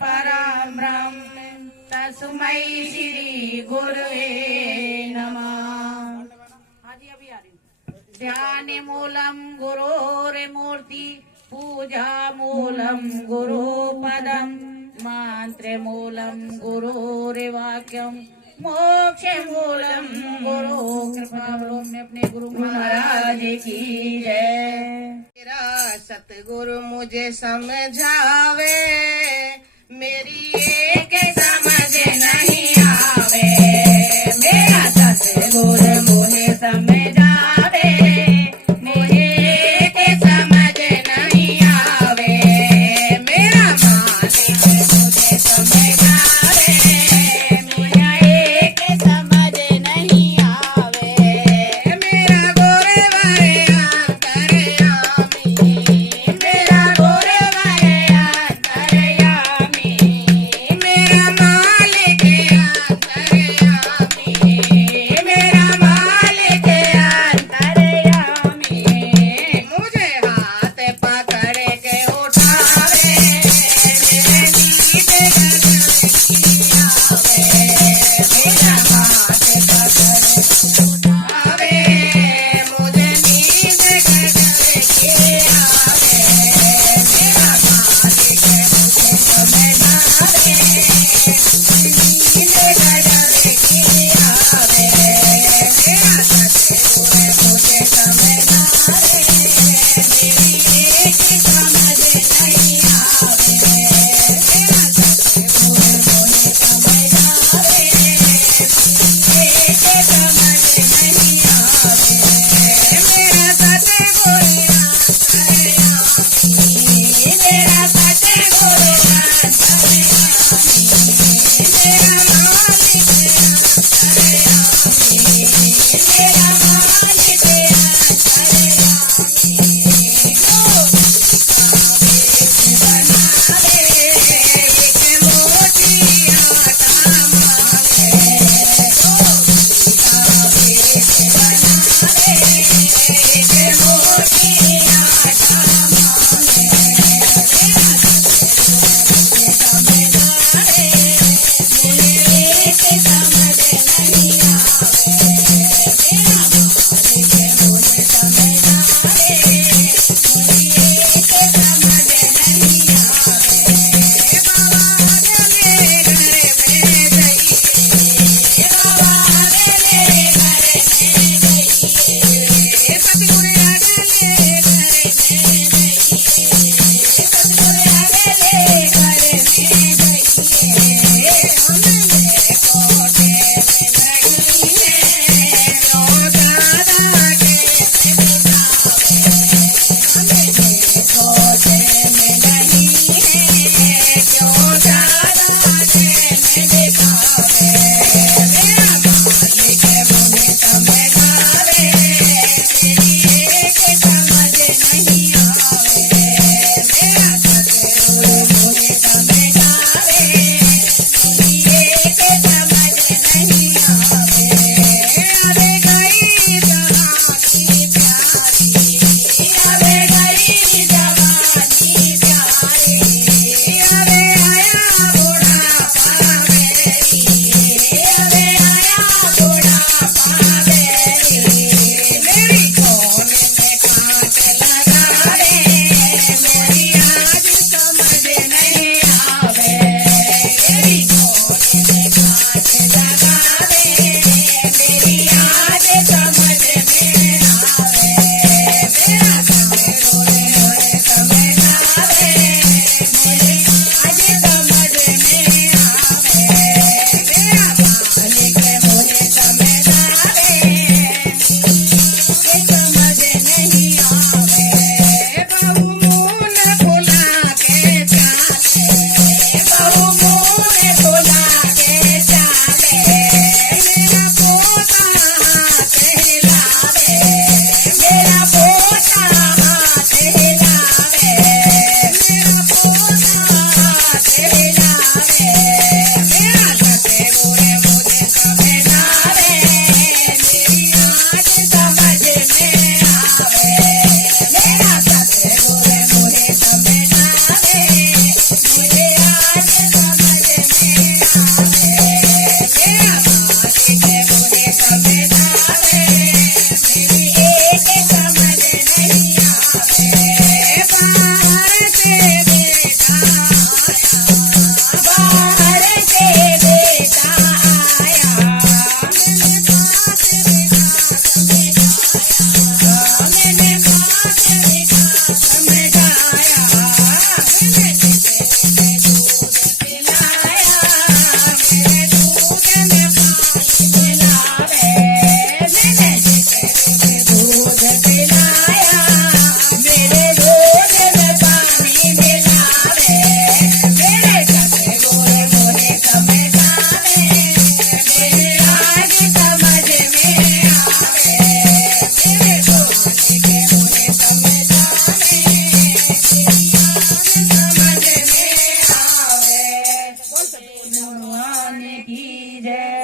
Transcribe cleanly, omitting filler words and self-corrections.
परं ब्रह्म तस्मै श्री गुरुवे नमः। ध्यान मूलम गुरोर्मूर्ति पूजा मूलम गुरुपदम मंत्र मूलम गुरुर्वाक्यम मोक्ष मूलम गुरु कृपा। मैं अपने गुरु महाराज की जय। मेरा सतगुरु मुझे समझावे, मेरी एक समझ नहीं आवे। मेरा सतगुरु मुझे समझावे, मुझे एक समझ नहीं आवे। मेरा मालिक मुझे समझावे, मुझे एक समझ नहीं आवे। मेरा गोरे वारे अंतर्यामी, मेरा गोरे वाले अंतर्यामी, मेरा मालिक अंतर्यामी, मेरा मालिक अंतर्यामी। मुझे हाथ पकड़ के उठावे, मेरे नीत गगन की आवे। मेरा हाथ पकड़ आवे, मुझे नीत गगन की आवे। मेरा मालिक मुझे समझावे, नीत गगन की आवे। मेरा सतगुरु मुझे समझावे, मेरी एक समझ नहीं आवे। मेरा सतगुरु मुझे समझावे, एक समझ नहीं आवे। मेरा सतगुरु अंतर्यामी, मेरा सतगुरु अंतर्यामी, मेरा मालिक अंतर्यामी, मेरा मालिक अंतर्यामी। बनावे एक मोती आटा मांगे, बनावे एक मोती आटा मांगे। समझावे, मुझे एक समझ नहीं आवे। मेरा भगवान की जय।